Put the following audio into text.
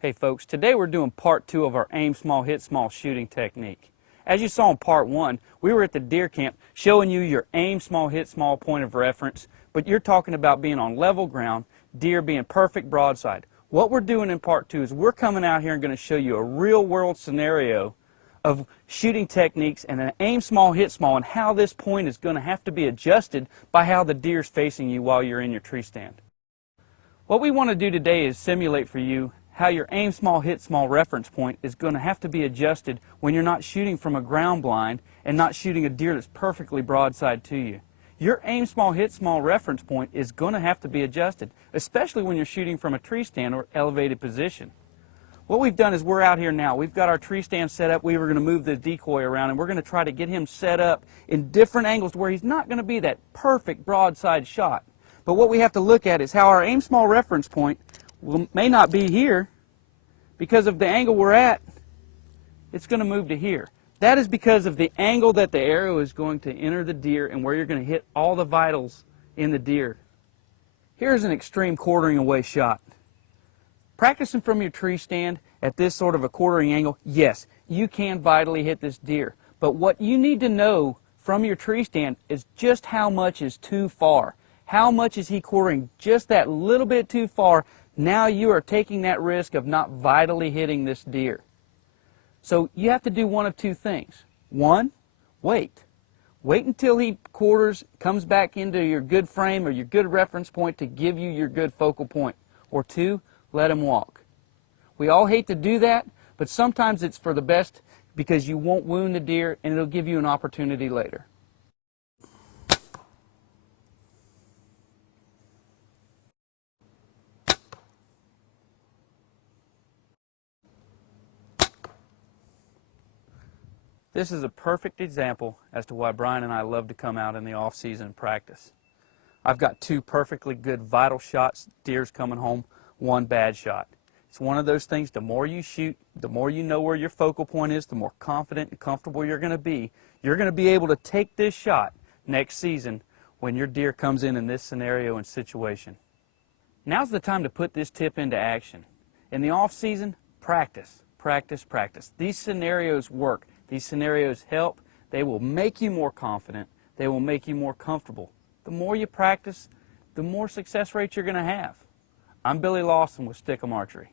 Hey folks, today we're doing part 2 of our aim small, hit small shooting technique. As you saw in part 1, we were at the deer camp showing you your aim small, hit small point of reference, but you're talking about being on level ground, deer being perfect broadside. What we're doing in part 2 is we're coming out here and going to show you a real world scenario of shooting techniques and an aim small, hit small, and how this point is going to have to be adjusted by how the deer's facing you while you're in your tree stand. What we want to do today is simulate for you how your aim small, hit small reference point is going to have to be adjusted when you're not shooting from a ground blind and not shooting a deer that's perfectly broadside to you. Your aim small, hit small reference point is going to have to be adjusted, especially when you're shooting from a tree stand or elevated position. What we've done is we're out here now. We've got our tree stand set up. We were going to move the decoy around, and we're going to try to get him set up in different angles where he's not going to be that perfect broadside shot. But what we have to look at is how our aim small reference point may not be here. Because of the angle we're at, it's going to move to here. That is because of the angle that the arrow is going to enter the deer and where you're going to hit all the vitals in the deer. Here's an extreme quartering away shot. Practicing from your tree stand at this sort of a quartering angle, yes, you can vitally hit this deer. But what you need to know from your tree stand is just how much is too far. How much is he quartering just that little bit too far? Now you are taking that risk of not vitally hitting this deer. So you have to do one of two things. One, wait. Wait until he quarters, comes back into your good frame or your good reference point to give you your good focal point. Or two, let him walk. We all hate to do that, but sometimes it's for the best because you won't wound the deer and it'll give you an opportunity later. This is a perfect example as to why Brian and I love to come out in the off-season and practice. I've got two perfectly good vital shots, deer's coming home, one bad shot. It's one of those things, the more you shoot, the more you know where your focal point is, the more confident and comfortable you're going to be. You're going to be able to take this shot next season when your deer comes in this scenario and situation. Now's the time to put this tip into action. In the off-season, practice, practice, practice. These scenarios work. These scenarios help. They will make you more confident. They will make you more comfortable. The more you practice, the more success rate you're going to have. I'm Billy Lawson with Stickum Archery.